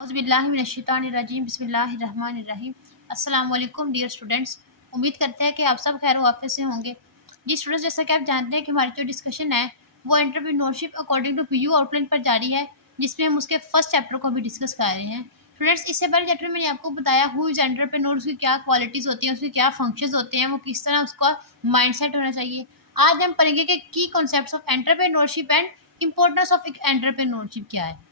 औज़ुबिल्लाहिमिनश्शैतानिर्रजीम बिस्मिल्लाहिर्रहमानिर्रहीम। अस्सलाम वालेकुम डियर स्टूडेंट्स। उम्मीद करते हैं कि आप सब खैर वाफ़ियत से होंगे। जी स्टूडेंट्स, जैसा कि आप जानते हैं कि हमारी जो डिस्कशन है वो entrepreneurship according to PU outline पर जारी है, जिसमें हम उसके फर्स्ट चैप्टर को भी डिस्कस कर रहे हैं। स्टूडेंट्स, इससे पहले चैप्टर में मैंने आपको बताया हु इज़ एंटरप्रेन्योर, उसकी क्या क्वालिटीज़ होती हैं, उसके क्या फंक्शंस होते हैं, वो किस तरह उसका माइंडसेट होना चाहिए। आज हम पढ़ेंगे कि की concepts of entrepreneurship and importance of एक एंटरप्रेन्योरशिप क्या है।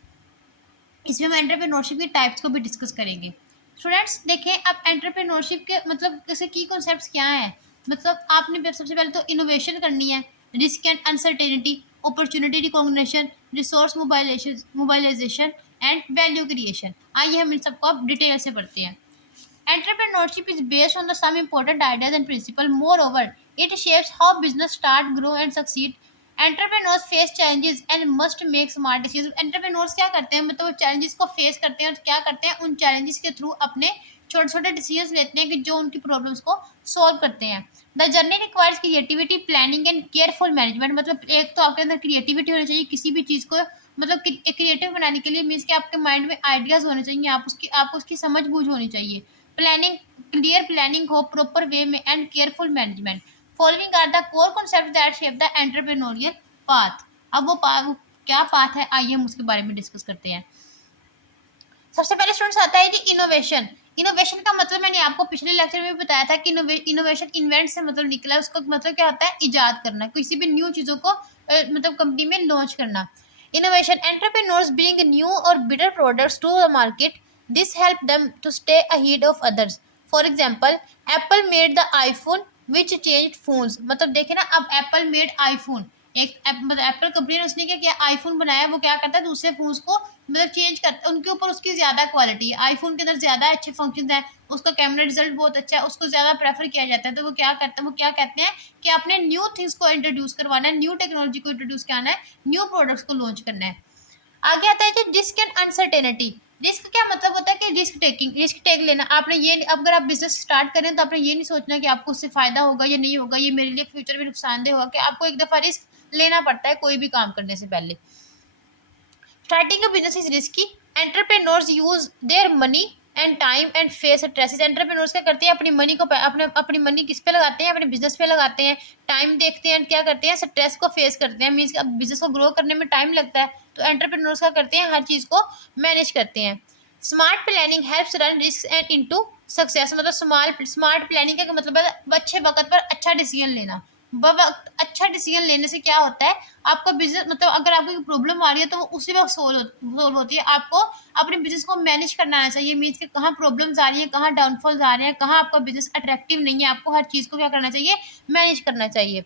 इसमें हम एंटरप्रेन्योरशिप के टाइप्स को भी डिस्कस करेंगे। स्टूडेंट्स देखें, अब एंटरप्रेन्योरशिप के मतलब जैसे की कॉन्सेप्ट्स क्या हैं। मतलब आपने सबसे पहले तो इनोवेशन करनी है, risk and uncertainty, opportunity recognition, resource mobilisation and value creation. आइए हम इन सबको अब डिटेल से पढ़ते हैं। Entrepreneurship is based on the some important ideas and principles. Moreover, it shapes how business start, grow, and succeed. Entrepreneurs face challenges and must make smart decisions. Entrepreneurs क्या करते हैं, मतलब वो challenges को face करते हैं और क्या करते हैं, उन challenges के through अपने छोटे छोटे डिसीजंस लेते हैं कि जो उनकी प्रॉब्लम्स को सॉल्व करते हैं। The journey requires creativity, planning and careful management. मतलब एक तो आपके अंदर क्रिएटिविटी होनी चाहिए किसी भी चीज़ को, मतलब क्रिएटिव बनाने के लिए मीन्स कि आपके माइंड में आइडियाज़ होने चाहिए, आपको उसकी समझ बूझ होनी चाहिए। प्लानिंग, क्लियर प्लानिंग हो प्रॉपर वे में and careful management. Following are the core concept that shape the entrepreneurial path. अब वो क्या पाथ है, आइए हम उसके बारे में डिस्कस करते हैं। सबसे पहले स्टूडेंट्स आता है कि इनोवेशन। इनोवेशन का मतलब मैंने आपको पिछले लेक्चर में भी बताया था कि इनोवेशन इन्वेंट से मतलब निकला है, उसका मतलब क्या होता है, इजाद करना, किसी भी न्यू चीज़ों को मतलब कंपनी में लॉन्च करना। इनोवेशन, एंटरप्रेन्योर्स ब्रिंग न्यू और better products to the market. This help them to stay ahead of others. For example, Apple made the iPhone which changed phones. मतलब देखे ना, अब एप्पल मेड आईफोन, मतलब Apple company ने उसने क्या किया, आईफोन बनाया, वो क्या करता है दूसरे फोन्स को मतलब चेंज करता है, उनके ऊपर उसकी ज़्यादा क्वालिटी है, आईफोन के अंदर ज़्यादा अच्छे फंक्शन है, उसका कैमरा रिजल्ट बहुत अच्छा है, उसको ज़्यादा प्रेफर किया जाता है। तो वो क्या कहते हैं कि आपने न्यू थिंग्स को इंट्रोड्यूस करवाना है, न्यू टेक्नोलॉजी को इंट्रोड्यूस करना है, न्यू प्रोडक्ट्स को लॉन्च करना है। आगे आता है कि रिस्क एंड अनसर्टेनिटी। रिस्क क्या मतलब होता है कि रिस्क टेकिंग, रिस्क टेक लेना। आपने ये, अगर आप बिजनेस स्टार्ट करें तो आपने ये नहीं सोचना कि आपको उससे फायदा होगा या नहीं होगा, ये मेरे लिए फ्यूचर में नुकसानदेह होगा, कि आपको एक दफ़ा रिस्क लेना पड़ता है कोई भी काम करने से पहले। Starting a business is risky. Entrepreneurs use their money and time and face stresses. Entrepreneurs क्या करते हैं, अपनी मनी किस पे लगाते हैं, अपने बिजनेस पे लगाते हैं, टाइम देखते हैं, क्या करते हैं, स्ट्रेस को फेस करते हैं। मीन्स अब बिजनेस को ग्रो करने में टाइम लगता है, तो एंटरप्रेन्योर्स क्या करते हैं, हर चीज़ को मैनेज करते हैं। Smart planning helps run risk and into success. मतलब स्मार्ट प्लानिंग का मतलब है अच्छे वक्त पर अच्छा डिसीजन लेना। अच्छा डिसीजन लेने से क्या होता है, आपका बिजनेस मतलब अगर आपको कोई प्रॉब्लम आ रही है तो वो उसी वक्त सोल्व होती है। आपको अपने बिजनेस को मैनेज करना आना चाहिए, मीन्स कि कहाँ प्रॉब्लम्स आ रही हैं, कहाँ डाउनफॉल्स आ रहे हैं, कहाँ आपका बिजनेस अट्रैक्टिव नहीं है, आपको हर चीज़ को क्या करना चाहिए, मैनेज करना चाहिए।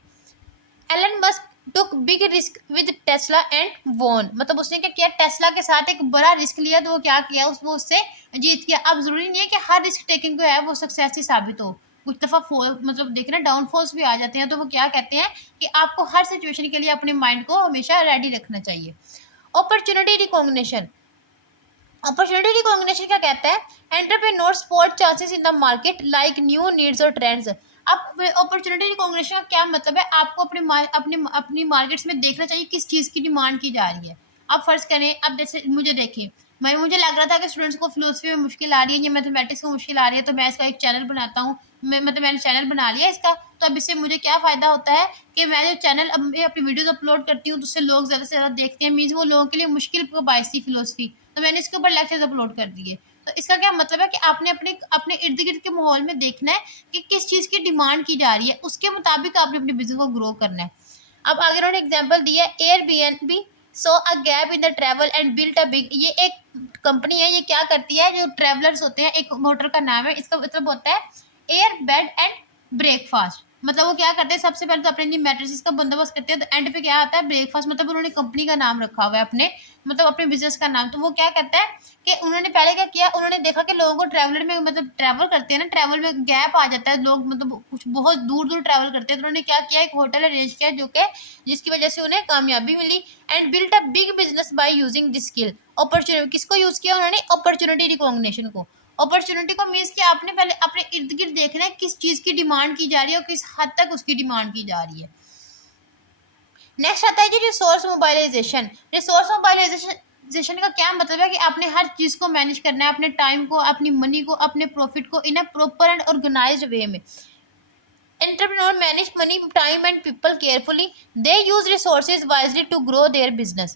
Elon Musk took big risk with Tesla and won. मतलब उसने क्या किया, टेस्ला के साथ एक बड़ा रिस्क लिया, तो वो क्या किया, वो उससे जीत गया। अब जरूरी नहीं है कि हर रिस्क टेकिंग जो है वो सक्सेस ही साबित हो, कुछ दफ़ा मतलब देखे ना डाउनफॉल्स भी आ जाते हैं। तो वो क्या कहते हैं कि आपको हर सिचुएशन के लिए अपने माइंड को हमेशा रेडी रखना चाहिए। Opportunity recognition. अपॉर्चुनिटी रिकॉग्निशन क्या कहता है, entrepreneur spot chances in the market like new needs और ट्रेंड्स। अब अपॉर्चुनिटी रिकॉग्निशन का क्या मतलब है, आपको अपनी मार्केट्स में देखना चाहिए किस चीज़ की डिमांड की जा रही है। अब फर्ज करें, अब जैसे मुझे देखें, मुझे लग रहा था कि स्टूडेंट्स को फिलोसफी में मुश्किल आ रही है या मैथमेटिक्स में मुश्किल आ रही है, तो मैं इसका एक चैनल बनाता हूँ। मैंने चैनल बना लिया इसका, तो अब इससे मुझे क्या फ़ायदा होता है कि मैं जो चैनल अब मैं अपनी वीडियोस अपलोड करती हूँ, तो उससे लोग ज़्यादा से ज़्यादा देखते हैं, मीन्स वो लोगों के लिए मुश्किल को बायस थी फिलोसफी, तो मैंने इसके ऊपर लेक्चर्स अपलोड कर दिए। तो इसका क्या मतलब है कि आपने अपने इर्द गिर्द के माहौल में देखना है कि किस चीज़ की डिमांड की जा रही है, उसके मुताबिक आपने अपने बिजनेस को ग्रो करना है। अब आगे उन्होंने एग्जांपल दिया, Airbnb so a gap in the travel and built a big. ये एक कंपनी है, ये क्या करती है, जो ट्रैवलर्स होते हैं, एक होटल का नाम है, इसका मतलब होता है एयर बेड एंड ब्रेकफास्ट। मतलब वो क्या करते हैं, सबसे पहले तो अपने लिए मैट्रेसेस का बंदोबस्त करते हैं, तो एंड पे क्या आता है, ब्रेकफास्ट। मतलब उन्होंने कंपनी का नाम रखा हुआ है अपने, मतलब अपने बिजनेस का नाम। तो वो क्या करता है कि उन्होंने पहले क्या किया, उन्होंने देखा कि लोगों को ट्रैवलर में मतलब ट्रैवल करते हैं ना, ट्रैवल में गैप आ जाता है, लोग मतलब कुछ बहुत दूर दूर ट्रैवल करते हैं, तो उन्होंने क्या किया, एक होटल अरेंज किया जो कि जिसकी वजह से उन्हें कामयाबी मिली। And built a big business by using this skill. Opportunity किसको यूज किया उन्होंने, अपॉर्चुनिटी रिकॉग्निशन को। अपॉर्चुनिटी को मीन्स कि आपने पहले अपने इर्द गिर्द देखना है किस चीज़ की डिमांड की जा रही है और किस हद तक उसकी डिमांड की जा रही है। नेक्स्ट आता है जी रिसोर्स मोबाइलाइजेशन। रिसोर्स मोबाइलाइजेशन का क्या मतलब है कि आपने हर चीज़ को मैनेज करना है, अपने टाइम को, अपनी मनी को, अपने प्रॉफिट को इन अ प्रॉपर एंड ऑर्गेनाइज्ड वे में। Entrepreneur manage money, time and people carefully. They use resources wisely to grow their business.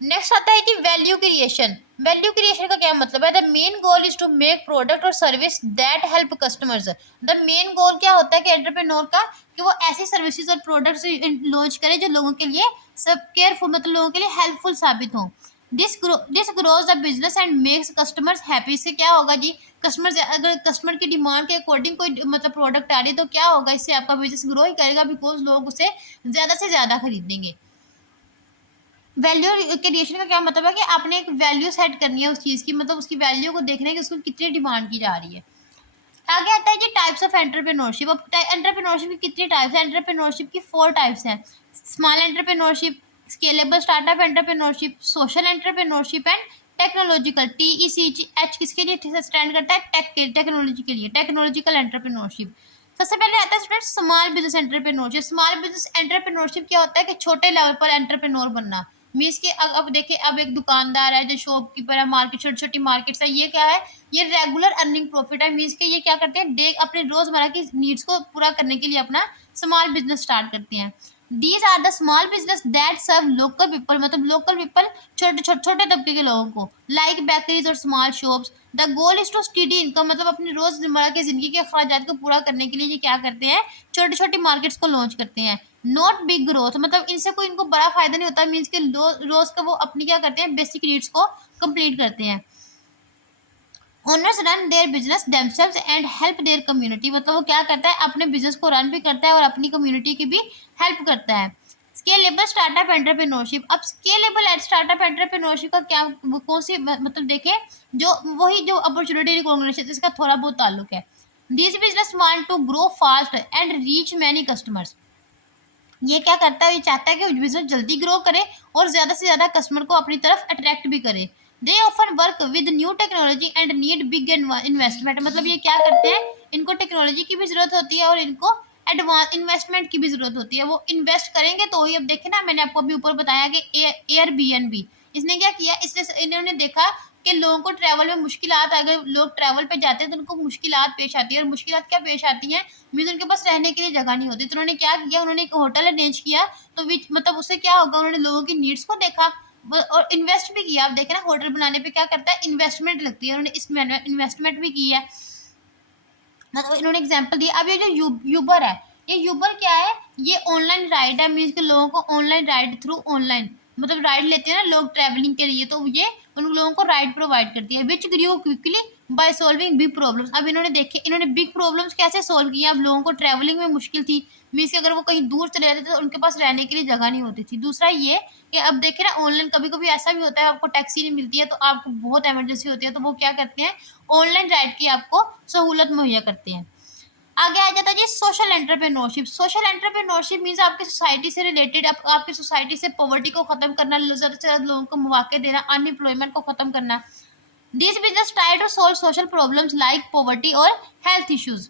Next आता है कि वैल्यू क्रिएशन। वैल्यू क्रिएशन का क्या मतलब है? The main goal is to make product और service that help customers. The main goal क्या होता है कि एंटरप्रेन्योर का, कि वो ऐसी सर्विसेज और प्रोडक्ट्स लॉन्च करे जो लोगों के लिए सब केयरफुल, मतलब लोगों के लिए हेल्पफुल साबित हो। This grows the business and makes customers happy. इससे क्या होगा जी, कस्टमर, अगर कस्टमर की डिमांड के अकॉर्डिंग कोई मतलब प्रोडक्ट आ रही है तो क्या होगा, इससे आपका बिजनेस ग्रो ही करेगा, बिकॉज लोग उसे ज़्यादा से ज़्यादा खरीदेंगे। वैल्यू क्रिएशन का क्या मतलब है कि आपने एक वैल्यू सेट करनी है उस चीज़ की, मतलब उसकी वैल्यू को देखना है कि उसको कितनी डिमांड की जा रही है। आगे आता है जी टाइप्स ऑफ एंटरप्रेन्योरशिप। अब एंटरप्रेन्योरशिप की कितनी टाइप्स है? एंटरप्रेन्योरशिप की 4 टाइप्स हैं। Small entrepreneurship, scalable startup entrepreneurship, social entrepreneurship and technological. TECH किसके लिए स्टैंड करता है? टेक्नोलॉजी के लिए, टेक्नोलॉजिकल एंटरप्रेन्योरशिप। सबसे पहले आता है student small business entrepreneurship. Small business entrepreneurship क्या होता है कि छोटे लेवल पर एंटरप्रेन्योर बनना। मीन्स कि अब देखिए, अब एक दुकानदार है जो शॉपकीपर है, मार्केट, छोटी छोटी मार्केट्स है, ये क्या है, ये रेगुलर अर्निंग प्रॉफिट है। मीन्स कि ये क्या करते हैं, डे अपने रोजमर्रा की नीड्स को पूरा करने के लिए अपना स्मॉल बिजनेस स्टार्ट करते हैं। These are the small business that serve local people, मतलब लोकल पीपल, छोटे तबके के लोगों को, लाइक बेकरीज और small shops. The goal is to study income, मतलब अपनी रोजमर्रा की जिंदगी के अखराजात को पूरा करने के लिए ये क्या करते हैं, छोटी छोटी मार्केट्स को लॉन्च करते हैं। नॉट बिग ग्रोथ, मतलब इनसे कोई इनको बड़ा फायदा नहीं होता। मीन्स के रोज का वो अपनी क्या करते हैं, बेसिक नीड्स को कंप्लीट करते हैं। Owners run their business themselves and help their community, मतलब वो क्या करता है, अपने बिजनेस को रन भी करता है और अपनी कम्युनिटी की भी हेल्प करता है। Scalable startup entrepreneurship. अब स्केलेबल एट स्टार्टअप एंटरप्रेन्योरशिप का क्या, वो कौन सी मतलब देखें, जो वही जो अपॉर्चुनिटी रिकॉग्निशन इसका थोड़ा बहुत ताल्लुक है। This business want to grow fast and reach many customers. ये क्या करता है, ये चाहता है कि बिजनेस जल्दी ग्रो करे और ज़्यादा से ज़्यादा कस्टमर को अपनी तरफ अट्रैक्ट भी करे। They often work with new technology and need big investment, मतलब ये क्या करते हैं, इनको टेक्नोलॉजी की भी ज़रूरत होती है और इनको एडवांस इन्वेस्टमेंट की भी ज़रूरत होती है। वो इन्वेस्ट करेंगे तो ही, अब देखें ना, मैंने आपको अभी ऊपर बताया कि एयरबीएनबी, इसने क्या किया, इसने इन्होंने देखा कि लोगों को ट्रैवल में मुश्किलात, अगर लोग ट्रैवल पे जाते हैं तो उनको मुश्किलात पेश आती है, और मुश्किलात क्या पेश आती हैं, मीन उनके पास रहने के लिए जगह नहीं होती। तो उन्होंने क्या किया, उन्होंने एक होटल अरेंज किया। तो विच मतलब उससे क्या होगा, उन्होंने लोगों की नीड्स को देखा और इन्वेस्ट भी किया। आप देखें ना, होटल बनाने पे क्या करता है, इन्वेस्टमेंट लगती है, उन्होंने इसमें इन्वेस्टमेंट भी की है। मतलब इन्होंने एग्जाम्पल दिया। अब ये जो यूबर है, ये यूबर क्या है, ये ऑनलाइन राइड है। मीन्स के लोगों को ऑनलाइन राइड थ्रू ऑनलाइन, मतलब राइड लेते हैं ना लोग ट्रैवलिंग के लिए, तो ये उन लोगों को राइड प्रोवाइड करती है। Which grow quickly by solving big problems. अब इन्होंने देखे, इन्होंने बिग प्रॉब्लम्स कैसे सॉल्व किया। अब लोगों को ट्रैवलिंग में मुश्किल थी, मीन्स कि अगर वो कहीं दूर चले जाते थे तो उनके पास रहने के लिए जगह नहीं होती थी। दूसरा ये कि अब देखे ना, ऑनलाइन कभी कभी ऐसा भी होता है, आपको टैक्सी नहीं मिलती है तो आपको बहुत इमरजेंसी होती है, तो वो क्या करते हैं, ऑनलाइन राइड की आपको सहूलत मुहैया करते हैं। आगे आ जाता है जी social entrepreneurship. Social entrepreneurship means आपकी सोसाइटी से रिलेटेड, आपकी सोसाइटी से पॉवर्टी को खत्म करना, ज़्यादा से ज़्यादा लोगों को मौके देना, अनएम्प्लॉयमेंट को खत्म करना। This business try to solve social problems like poverty और health issues.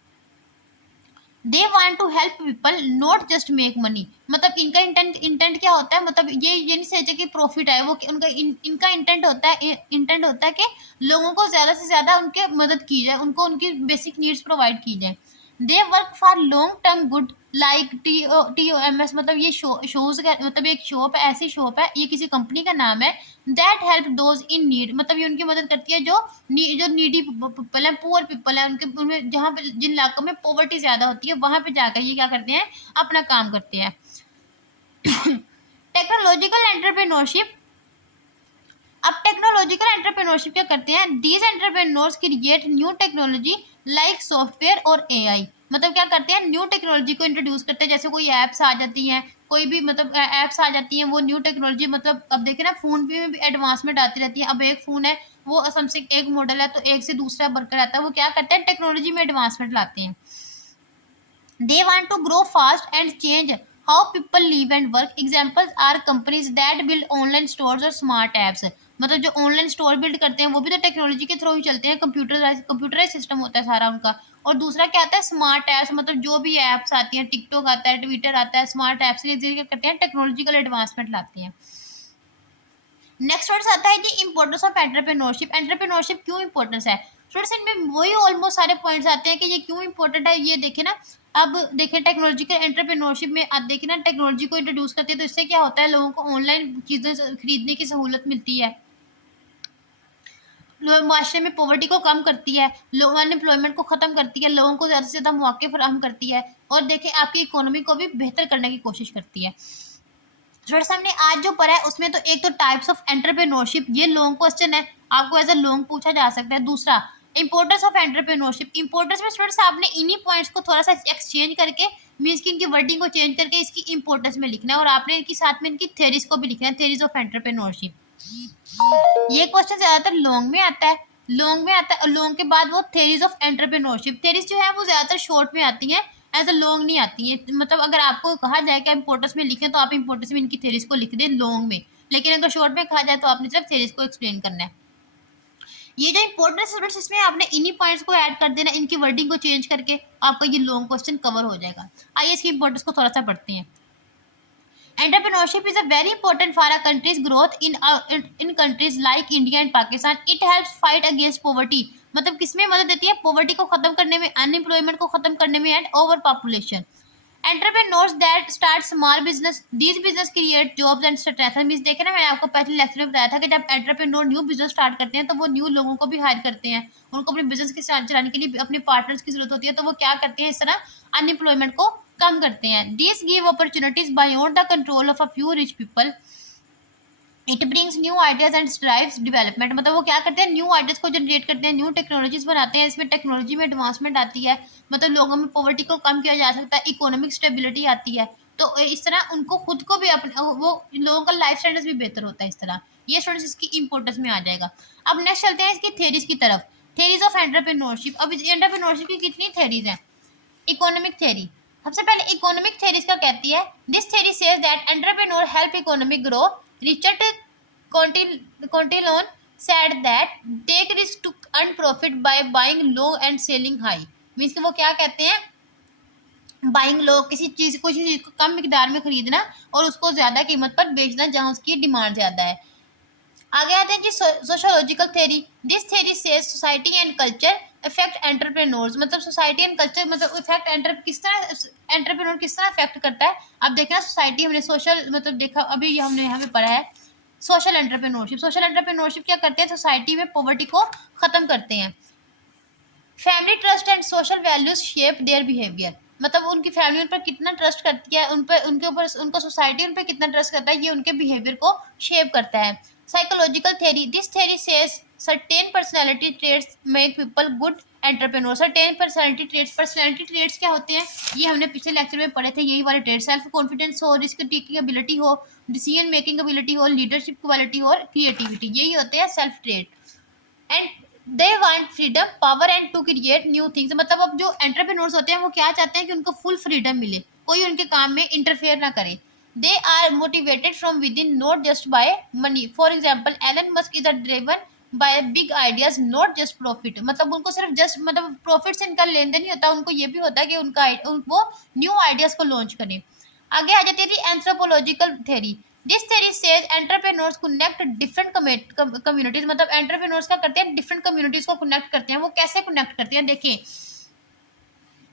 They want to help people not just make money, मतलब इनका इंटेंट क्या होता है, मतलब ये नहीं सोचे कि प्रॉफिट आए, वो उनका इनका इंटेंट होता है कि लोगों को ज़्यादा से ज़्यादा उनके मदद की जाए, उनको उनकी बेसिक नीड्स प्रोवाइड की जाए। They work for long term good like TOMS, मतलब ये शोज का मतलब एक शॉप है, ऐसी शॉप है, ये किसी कंपनी का नाम है। That help those in need, मतलब ये उनकी मदद करती है जो जो नीडी पीपल है, पुअर पीपल है, उनके उनमें जहाँ पे जिन इलाकों में पॉवर्टी ज़्यादा होती है वहाँ पे जाकर ये क्या करते हैं, अपना काम करते हैं। Technological entrepreneurship. अब टेक्नोलॉजिकल एंटरप्रेन्योरशिप क्या करते हैं, these entrepreneurs create new technology like software और AI, मतलब क्या करते हैं, न्यू टेक्नोलॉजी को इंट्रोड्यूस करते हैं। जैसे कोई ऐप्स आ जाती हैं, कोई भी मतलब ऐप्स आ जाती हैं, वो न्यू टेक्नोलॉजी, मतलब अब देखें ना, फ़ोन पे में भी एडवांसमेंट आती रहती है। अब एक फ़ोन है, वो समथिंग एक मॉडल है तो एक से दूसरा बढ़कर आता है, वो क्या करते हैं, टेक्नोलॉजी में एडवांसमेंट लाते हैं। They want to grow fast and change how people live and work. Examples are companies that build online stores or smart apps. मतलब जो ऑनलाइन स्टोर बिल्ड करते हैं वो भी तो टेक्नोलॉजी के थ्रू ही चलते हैं, कंप्यूटराइज सिस्टम होता है सारा उनका। और दूसरा क्या आता है, स्मार्ट ऐप्स, मतलब जो भी ऐप्स आती हैं, टिकटॉक आता है, ट्विटर आता है, स्मार्ट ऐप्स के जरिए क्या करते हैं, टेक्नोलॉजिकल एडवांसमेंट लाते हैं। नेक्स्ट स्टूडेंट्स आता है जी इंपॉर्टेंस ऑफ एंटरप्रेन्योरशिप। एंटरप्रेन्योरशिप क्यों इंपॉर्टेंस है स्टूडेंट्स, इनमें वही ऑलमोस्ट सारे पॉइंट्स आते हैं कि ये क्यों इंपॉर्टेंट है। ये देखे ना, अब देखिए टेक्नोलॉजिकल एंटरप्रेन्योरशिप में आप देखिए ना, टेक्नोलॉजी को इंट्रोड्यूस करती है तो इससे क्या होता है, लोगों को ऑनलाइन चीज़ें खरीदने की सहूलत मिलती है, माशरे में पॉवर्टी को कम करती है, लोग अनएम्प्लॉयमेंट को ख़त्म करती है, लोगों को ज़्यादा से ज़्यादा मौके फराहम करती है, और देखिए आपकी इकोनॉमी को भी बेहतर करने की कोशिश करती है। स्टूडेंट्स हमने आज जो पढ़ा है उसमें तो एक तो टाइप्स ऑफ एंटरप्रेन्योरशिप, ये लॉन्ग क्वेश्चन है, आपको एज अ लॉन्ग पूछा जा सकता है। दूसरा इंपॉर्टेंस ऑफ एंटरप्रेन्योरशिप, इंपॉर्टेंस में स्टूडेंट्स आपने इन्हीं पॉइंट्स को थोड़ा सा एक्सचेंज करके, मीन्स की इनकी वर्डिंग को चेंज करके इसकी इंपॉर्टेंस में लिखना है, और आपने इनके साथ में इनकी थेरीज को भी लिखना है, थेरीज ऑफ एंटरप्रेन्योरशिप। ये क्वेश्चन ज्यादातर लॉन्ग में आता है, लॉन्ग में आता है, और लॉन्ग के बाद वो थेरीज ऑफ एंटरप्रेन्योरशिप, थेरीज जो है वो ज्यादातर शॉर्ट में आती हैं, एज अ लॉन्ग नहीं आती है। मतलब अगर आपको कहा जाए कि इंपॉर्टेंस में लिखें तो आप इंपॉर्टेंस में इनकी थेरीज को लिख दें लॉन्ग में, लेकिन अगर शॉर्ट में कहा जाए तो आपने सिर्फ थेरीज को एक्सप्लेन करना है। ये जो इंपॉर्टेंट स्टूडेंट्स, इसमें आपने इन्हीं पॉइंट्स को ऐड कर देना, इनकी वर्डिंग को चेंज करके आपका ये लॉन्ग क्वेश्चन कवर हो जाएगा। आइए इसकी इंपॉर्टेंस को थोड़ा सा पढ़ते हैं। Entrepreneurship is a very important for a country's growth in countries like India and Pakistan. It helps fight against poverty. मतलब किसमें मदद देती है, पॉवर्टी को खत्म करने में, अनएम्प्लॉयमेंट को खत्म करने में, and over population. Entrepreneurs that start small business, these business create jobs and strengthen. Means देखे ना, मैंने आपको पहले लेक्चर में बताया था कि जब एंटरप्रेन्योर न्यू बिजनेस स्टार्ट करते हैं तो वो न्यू लोगों को भी हायर करते हैं, उनको अपने बिजनेस के साथ चलाने के लिए अपने पार्टनर्स की जरूरत होती है, तो वो क्या करते हैं, इस तरह अनएम्प्लॉयमेंट को कम करते हैं। This give opportunities beyond the control of a few rich people. It brings new ideas and drives development. मतलब वो क्या करते हैं, न्यू आइडियाज को जनरेट करते हैं, न्यू टेक्नोलॉजीज बनाते हैं, इसमें टेक्नोलॉजी में एडवांसमेंट आती है, मतलब लोगों में पॉवर्टी को कम किया जा सकता है, इकोनॉमिक स्टेबिलिटी आती है, तो इस तरह उनको खुद को भी अपने वो लोगों का लाइफ स्टैंडर्ड भी बेहतर होता है इस तरह। ये स्टूडेंट्स इसकी इंपॉर्टेंस में आ जाएगा। अब नेक्स्ट चलते हैं इसकी थेरीज की तरफ। Theories of entrepreneurship. अब एंटरप्रेन्योरशिप की कितनी थेरीज हैं। इकोनॉमिक थेरी, सबसे पहले इकोनॉमिक थेरीज का कहती है, this theory says that entrepreneur help economic grow. Richard Cantillon said that take risk to earn profit by buying low and selling high। Means कि वो क्या कहते हैं, बाइंग लो, किसी चीज को कम मिकदार में खरीदना और उसको ज्यादा कीमत पर बेचना जहां उसकी डिमांड ज्यादा है। आगे आते हैं जी sociological theory. This theory says society and culture effect entrepreneurs. मतलब सोसाइटी एंड कल्चर, मतलब इफेक्ट किस तरह एंटरप्रेन्योर किस तरह इफेक्ट करता है। अब देखना सोसाइटी, हमने सोशल मतलब देखा, अभी हमने यहाँ पे पढ़ा है सोशल एंटरप्रेन्योरशिप। सोशल एंटरप्रेन्योरशिप क्या करते हैं, सोसाइटी में पॉवर्टी को खत्म करते हैं। Family trust and social values shape their behaviour. मतलब उनकी फैमिली उन पर कितना ट्रस्ट करती है, उन पर उनके ऊपर उनका सोसाइटी उन पर कितना ट्रस्ट करता है, ये उनके बिहेवियर को शेप करता है। Psychological theory. This theory says certain personality traits make people good entrepreneur. Certain personality traits क्या होते हैं, ये हमने पिछले लेक्चर में पढ़े थे, यही वाले ट्रेट्स। सेल्फ कॉन्फिडेंस हो, रिस्क टेकिंग एबिलिटी हो, डिसीजन मेकिंग एबिलिटी हो, लीडरशिप क्वालिटी और क्रिएटिविटी, यही होते हैं self trait. And they want freedom power and to create new things. मतलब अब जो एंटरप्रेन्योर्स होते हैं वो क्या चाहते हैं कि उनको फुल फ्रीडम मिले, कोई उनके काम में इंटरफेयर ना करे। They are motivated from with in, not just by money. For example Elon Musk is a driven by big ideas, not just profit. मतलब उनको सिर्फ जस्ट मतलब प्रॉफिट से इनका लेन देन नहीं होता, उनको ये भी होता है कि वो न्यू आइडियाज को लॉन्च करें। आगे आ जाती है anthropological theory. This theory says entrepreneurs connect different communities. मतलब एंटरप्रेन्योर्स क्या करते हैं, डिफरेंट कम्युनिटीज को कनेक्ट करते हैं। वो कैसे कनेक्ट करते हैं, देखिए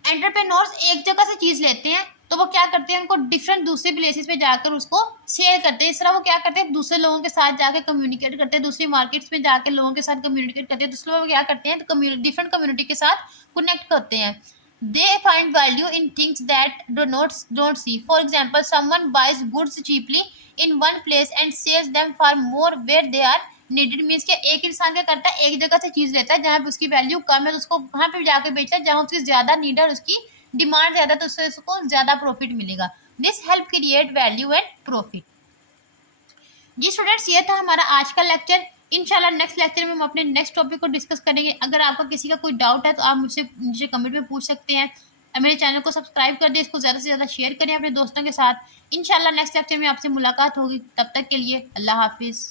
एंटरप्रेन्योर्स एक जगह से चीज लेते हैं तो वो क्या करते हैं, उनको डिफरेंट दूसरे प्लेसेस पे जाकर उसको शेयर करते हैं। इस तरह वो क्या करते हैं, दूसरे लोगों के साथ जाकर कम्युनिकेट करते हैं, दूसरी मार्केट्स में जाकर लोगों के साथ कम्युनिकेट करते हैं। दूसरे लोग क्या करते हैं, तो डिफरेंट कम्युनिटी के साथ कनेक्ट करते हैं। They find value in things that don't see. For example, someone buys goods cheaply in one place and sells them for more where they are needed. Means कि एक इंसान क्या करता है, एक जगह से चीज लेता है जहाँ पे उसकी वैल्यू कम है तो उसको वहाँ पे जाकर बेचता है जहाँ उसकी ज्यादा नीड है और उसकी डिमांड ज्यादा है, तो उससे उसको ज्यादा प्रॉफिट मिलेगा। This help create value and profit. जी स्टूडेंट्स, ये था हमारा आज का लेक्चर। इंशाल्लाह नेक्स्ट लेक्चर में हम अपने नेक्स्ट टॉपिक को डिस्कस करेंगे। अगर आपका किसी का कोई डाउट है तो आप मुझसे नीचे कमेंट में पूछ सकते हैं। मेरे चैनल को सब्सक्राइब कर दें, इसको ज़्यादा से ज़्यादा शेयर करें अपने दोस्तों के साथ। इंशाल्लाह नेक्स्ट लेक्चर में आपसे मुलाकात होगी, तब तक के लिए अल्लाह हाफिज़।